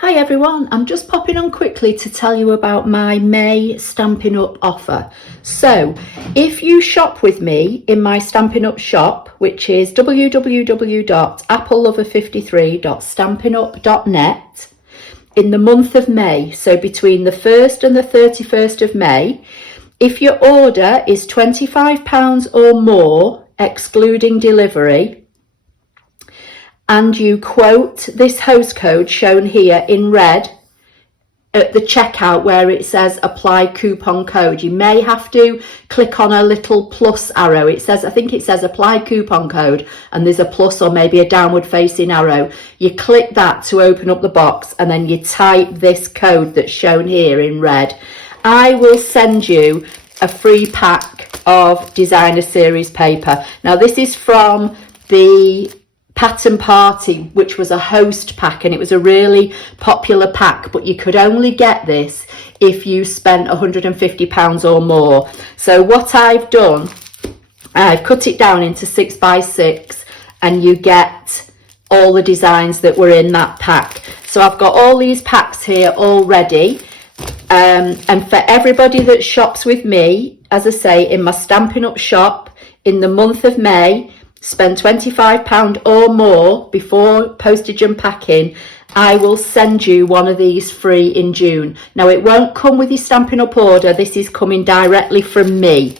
Hi everyone, I'm just popping on quickly to tell you about my May Stampin' Up offer. So if you shop with me in my Stampin' Up shop, which is www.applelover53.stampinup.net, in the month of May, so between the 1st and the 31st of May, if your order is £25 or more, excluding delivery, and you quote this host code shown here in red at the checkout where it says apply coupon code, you may have to click on a little plus arrow. I think it says apply coupon code, and there's a plus or maybe a downward facing arrow. You click that to open up the box, and then you type this code that's shown here in red. I will send you a free pack of designer series paper. Now this is from the Pattern Party, which was a host pack, and it was a really popular pack, but you could only get this if you spent £150 or more. So what I've done, I've cut it down into 6x6, and you get all the designs that were in that pack. So I've got all these packs here already, and for everybody that shops with me, as I say, in my Stampin' Up shop in the month of May, spend £25 or more before postage and packing, I will send you one of these free in June. Now it won't come with your Stampin' Up order, this is coming directly from me.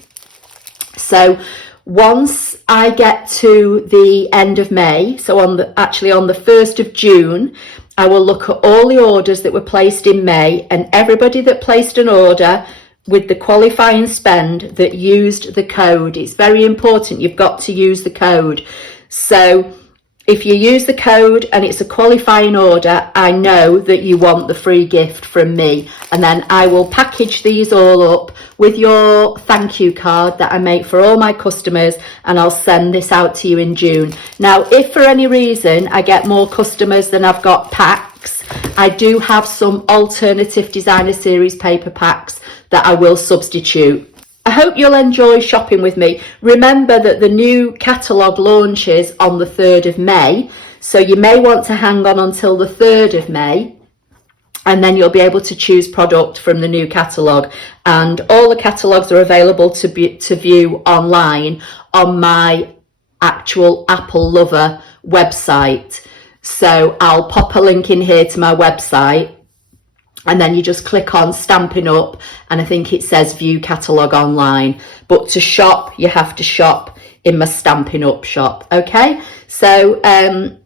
So once I get to the end of May, so on the 1st of June, I will look at all the orders that were placed in May, and everybody that placed an order with the qualifying spend that used the code. It's very important, you've got to use the code. So if you use the code and it's a qualifying order, I know that you want the free gift from me, and then I will package these all up with your thank you card that I make for all my customers, and I'll send this out to you in June. Now if for any reason I get more customers than I've got packs, I do have some alternative designer series paper packs that I will substitute. I hope you'll enjoy shopping with me. Remember that the new catalogue launches on the 3rd of May, so you may want to hang on until the 3rd of May, and then you'll be able to choose product from the new catalogue. And all the catalogues are available to view online on my actual Apple Lover website. So I'll pop a link in here to my website, and then you just click on Stampin' Up, and I think it says view catalogue online. But to shop, you have to shop in my Stampin' Up shop. Okay, so I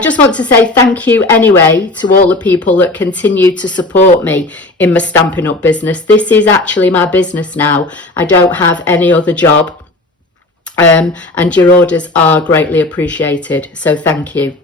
just want to say thank you anyway to all the people that continue to support me in my Stampin' Up business. This is actually my business now. I don't have any other job, and your orders are greatly appreciated, so thank you.